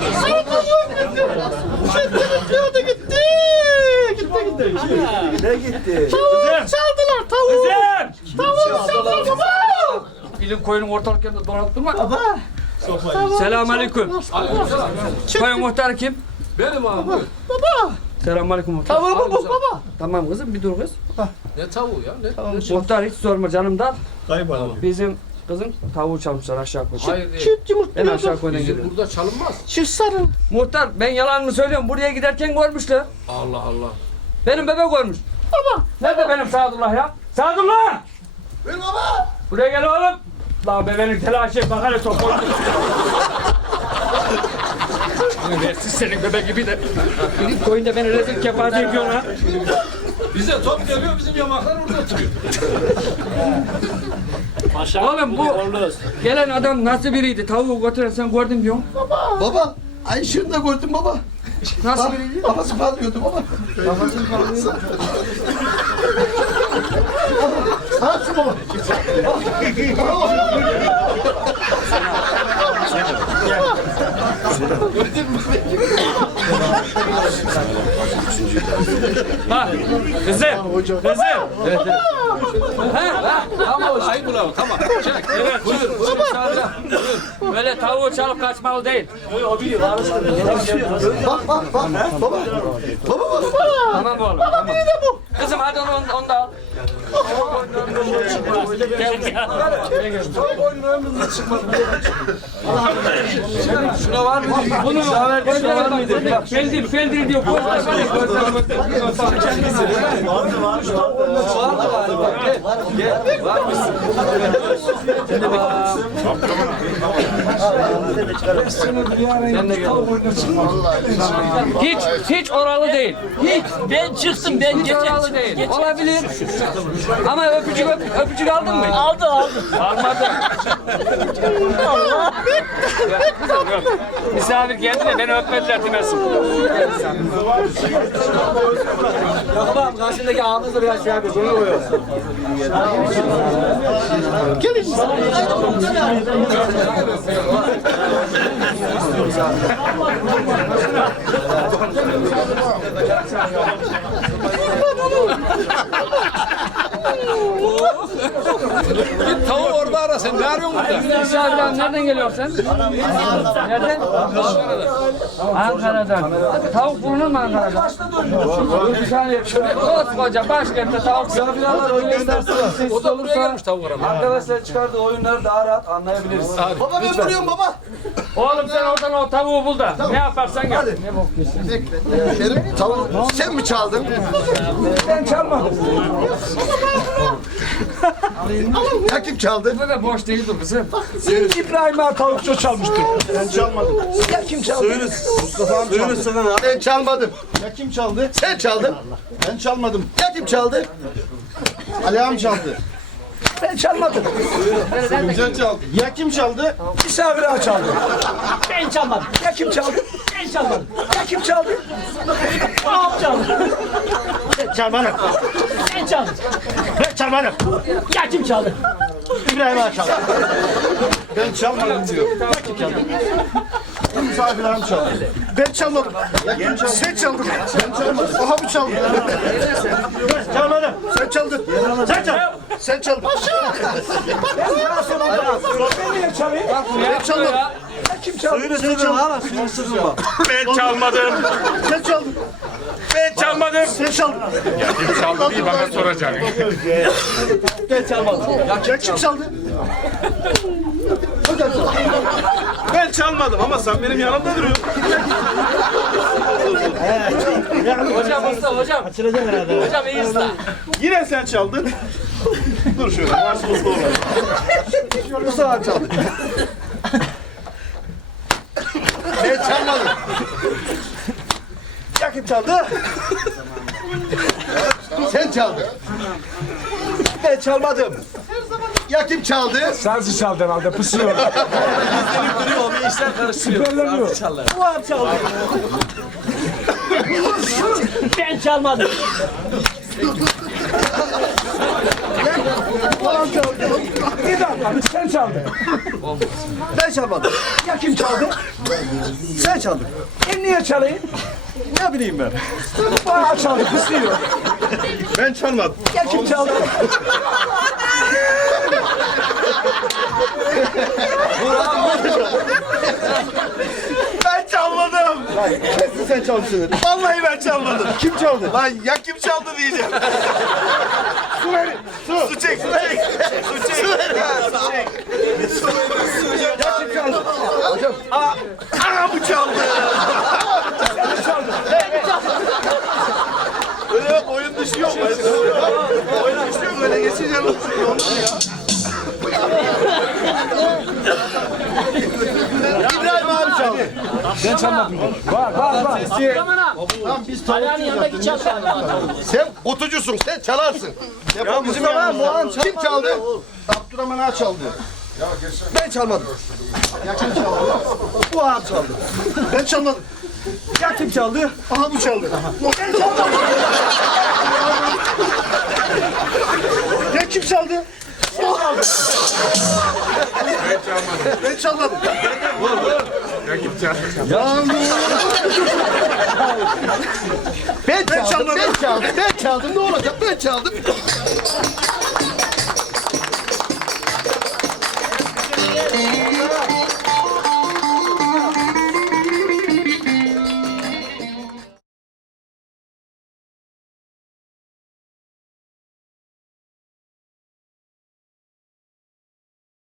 Tavuğum gitti. Gitti gitti gitti. Gitti gitti. Ne gitti? Tavuğu çaldılar tavuğu. Kızım! Tavuğu çaldılar baba. Bizim koyunu ortalık yerinde donattırma. Baba. Selamünaleyküm. Koyun muhtarı kim? Benim abi. Baba. Selamünaleyküm muhtar. Tavuğu bu baba. Tamam kızım bir dur kız. Ne tavuğu ya? Ne? Muhtar hiç sorma canımdan. Dayı bana. Bizim kızın tavuğu çalmışlar aşağı koy. Hayır değil. Çift yumurta. En aşağı koyuna Bizim burada çalınmaz. Çift sarı. Muhtar ben yalan mı söylüyorum? Buraya giderken görmüşler. Allah Allah. Benim bebek görmüş. Baba. Nerede benim Sadullah ya? Sadullah! Buyur baba. Buraya gel oğlum. Lan bebeğin telaşı bak hele top oynuyor. Senin bebek gibi de. Benim koyunda beni rezil kepaze ediyorsun ha. Bize top geliyor bizim yamaklar orada oturuyor. Oğlum bu gelen adam nasıl biriydi? Tavuğu götüren sen gördün diyorsun. Baba. Ay ışığını da gördüm baba. Nasıl biriydi? Kafası parlıyordu baba. Kafası parlıyordu. Ha şu baba. Ha, kızım, kızım. Ha, Tamam ayıp ulan tamam. Çek. evet. Buyur, buyur. Buyur. Böyle tavuğu çalıp kaçmalı değil. Bak bak bak. Baba. Baba bak. Tamam oğlum. Tamam. Kızım hadi onu, onu da al. Gel gel. Şuna var mı? Bunu şuna var mıydı? Feldir, feldir diyor. Göster bana, göster, göster. Hiç, hiç oralı değil. Hiç. Ben çıktım ben geçen oralı değil. Olabilir. Ama öpücük öp- öpücük aldın mı? aldı aldı. Yok, yok. Misafir geldi de beni öpmediler demesin. Tamam karşındaki ağamız da biraz şey yapıyor. Bunu koyuyor. Gelin. Git tavuğu orada ara sen. Ne arıyorsun burada? Abi nereden geliyorsun sen? Nereden? Ankara'dan. Tavuk bulunur mu Ankara'da? Bir saniye. Koskoca başkentte tavuk. Misafirler oyun göstersin. O da buraya gelmiş tavuk arama. Arkadaşlar çıkardığı oyunları daha rahat anlayabiliriz. Baba ben vuruyorum baba. Oğlum sen oradan o tavuğu bul da. Ne yaparsan yap. Ne bok Benim tavuğu sen mi çaldın? Ben çalmadım. Ya kim çaldı? Bu da boş değil dur kızım. İbrahim Ağa tavukçu çalmıştı. Ben çalmadım. Ya kim çaldı? Suyunu sıkın abi. Ben çalmadım. Ya kim çaldı? Sen çaldın. Ben çalmadım. Ya kim çaldı? Ali ağam çaldı. Ben çalmadım. Sen çaldın. Ya kim çaldı? Misafir Ağa çaldı. Ben çalmadım. Ya kim çaldı? Ben çalmadım. Ya kim çaldı? Ağam çaldı. Çalmadım. Ben çaldım. Ben çalmadım. Ya kim çaldı? İbrahim Ağa çaldı. Ben çalmadım diyor. Misafir ağam çaldı. Ben çalmadım. Ya kim çaldı? Sen çaldın. Ben çalmadım. Aha bu çaldı. Çalmadım. Sen çaldın. Sen çaldın. Sen çaldın. Ben çalıyor ya? Ya kim çaldı? Suyunu bak. Ben çalmadım. Sen çaldın. Ben çalmadım. Sen çaldın. Çaldı değil bana soracaksın. Ya kim çaldı? Ben çalmadım ama sen benim yanımda duruyorsun. Hocam usta hocam. Hocam iyi usta. Yine sen çaldın. Dur şöyle. Varsın usta olalım. Mustafa çaldı. Ben çalmadım. Kim çaldı? Sen çaldın. Ben çalmadım. Ya kim çaldı? Sensin çaldı herhalde pısıyor. Bu ağam çaldı. Ben çalmadım. Bir dakika sen çaldın. Ben çalmadım. Ya kim çaldı? Sen çaldın. Ben niye çalayım? Ne bileyim ben. Bana çaldı kısıyor. Ben çalmadım. Ya kim çaldı? Ben çalmadım. Kesin sen çalmışsın. Vallahi ben çalmadım. Kim çaldı? Lan ya kim çaldı diyeceğim. su verin. Su. Su çek, su çek. Su çek. Su çek. Ya kim çaldı? Hocam. Aa, aa bu çaldı. Öyle bak oyun dışı yok. Oyun dışı yok. Öyle geçeceğim. İbrahim abi çaldı. Ayağının yanındaki çal Sen kutucusun. Sen çalarsın. Ya bizim ya Muhan. Kim çaldı? Abdurrahman Ağa çaldı. Ben çalmadım. Ya kim çaldı? Bu ağam çaldı. Ben çalmadım. Ya kim çaldı? Aha bu çaldı. Ben çalmadım. Ya kim çaldı? Ben çalmadım. Ben çaldım. Ben çaldım. Ben çaldım. Ne olacak? Ben çaldım.